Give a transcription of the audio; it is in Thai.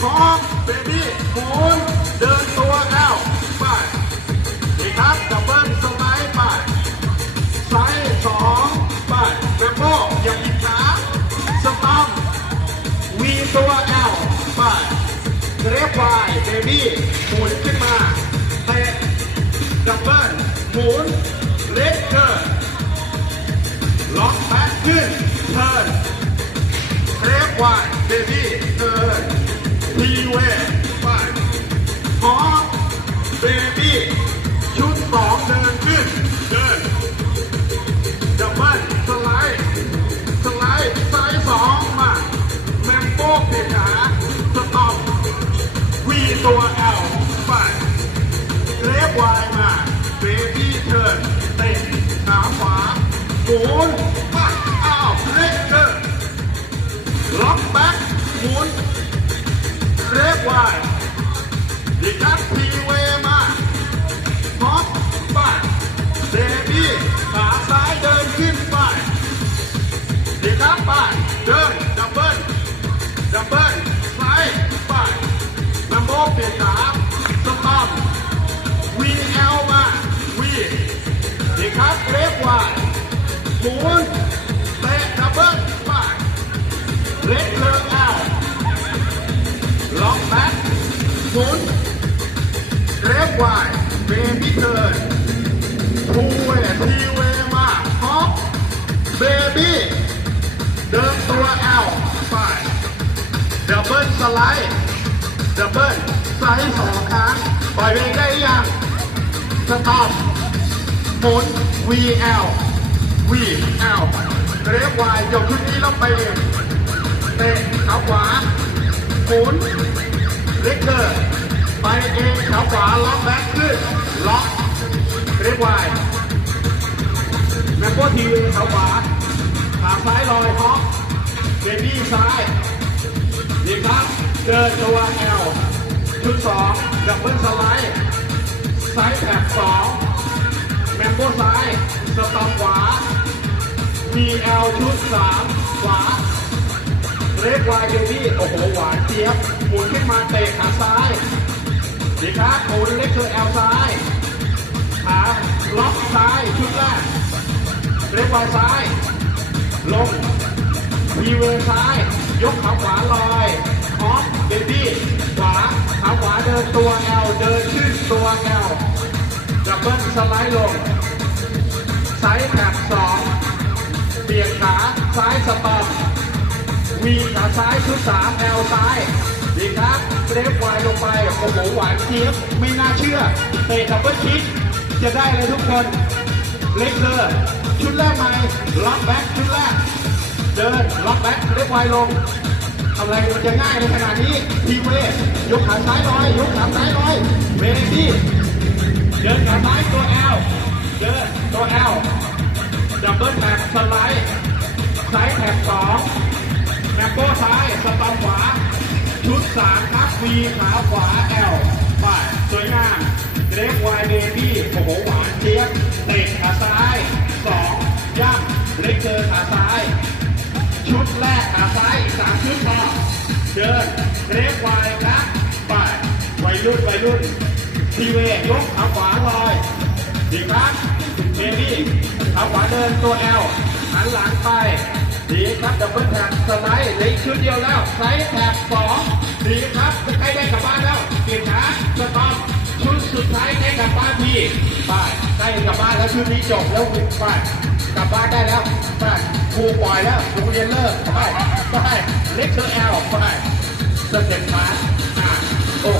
พร้อมเบบี้หมุนเดินตัวแอลไปดีครับดับเบิลสไลด์ไปไซส์สองไปเบโบอย่าปิดขาสตัมวีตัวแอลไปเกรฟไวเบบี้หมุนขึ้นมาเตะดับเบิลหมุนเล็กเกินล็อกแบ็คขึ้นเทิร์นเทปวายเบบี้เดิน ทีเวไปหอเบบี้ชุดสองเดินขึ้น เดินดับเบิ้ลสไลด์ สไลด์ไซส์สองมาแมมโป้เพีย เรฟไวดีกัดทีเวมาฮอปไปเบบี้ขาซ้ายเดินขึ้นไปดีกัดไปเดินดับเบิ้ลดับเบิ้ลซ้ายไปนัมโบเปลี่ยนขาสต็อปวีเอลมาวีดีกัดเรฟไวหมุน หมุนเกรฟไวเบบี้เทิร์นทูเวทีเวมาฮอปเบบี้เดินตัวแอลไปดับเบิลสไลด์ดับเบิลไซส์สองครั้งปล่อยเบรกได้ยังสต็อปหมุน VL VL เกรฟไวายกขึ้นนี้แล้วไปเองเตะขาขวาหมุน ล็กเกอร์ ไปเองขาขวาล็อกแบ็คขึ้นล็อกเรียกวายแมมโบทีขาขวาขาซ้ายลอยฮอกเบบี้ซ้ายดีครับเดินตัวแอลชุดสองดับเบิลสไลด์ซ้ายแท็บสองแมมโบซ้ายสต็อปขวา VL ชุดสามขวา เรดวายเบบี้โอ้โหหวานเจี๊ยบหมุนขึ้นมาเตะขาซ้ายดีครับหมุนเล็กคือแอลซ้ายขาล็อกซ้ายชุดแรกเรดวายซ้ายลงวีเวอร์ซ้าย ยกขาขวาลอยออฟเบบี้ขวาขาขวาเดินตัวแอลเดินขึ้นตัวแอลดับเบิลสไลด์ลงไซส์แท็บสองเบี่ยงขาซ้ายสต็อป วีขาซ้ายชุดสามแอลซ้ายดีครับเรฟวายลงไปโอ้โหหวานเจี๊ยบไม่น่าเชื่อเตะดับเบิลคิกจะได้เลยทุกคนเล็กเลยชุดแรกไหมล็อกแบ็คชุดแรกเดินล็อกแบ็คเรฟวายลงทำอะไรมันจะง่ายในขนาดนี้ทีเวยกขาซ้ายลอยยกขาซ้ายลอยเบรดี้เดินขาซ้ายตัวแอล สามครับวีขาขวาแอลไปสวยงามเกรฟวายเบบี้โอ้โหหวานเจี๊ยบเตะขาซ้ายสองย่ำเล็กเจอขาซ้าย ชุดแรกขาซ้ายสามชุดพอเดินเกรฟวายครับไปวัยรุ่นวัยรุ่นทีเวยกขาขวาลอยดีครับเบบี้ขาขวาเดินตัวแอลหันหลังไป ดีครับดับเบิลแท็บสไลด์เหลืออกชุดเดียวแล้วไซส์แท็บสองดีครับจะใกล้ได้กลับบ้านแล้วเปลี่ยนขาสต็อปชุดสุดท้ายใกล้กลับบ้านพี่ไปใกล้กลับบ้านแล้วชุดนี้จบแล้วไปกลับบ้านได้แล้วไปครูปล่อยแล้วโรงเรียนเลิกไปไปเล็กเซอแอลไปสเต็ปมาโอ้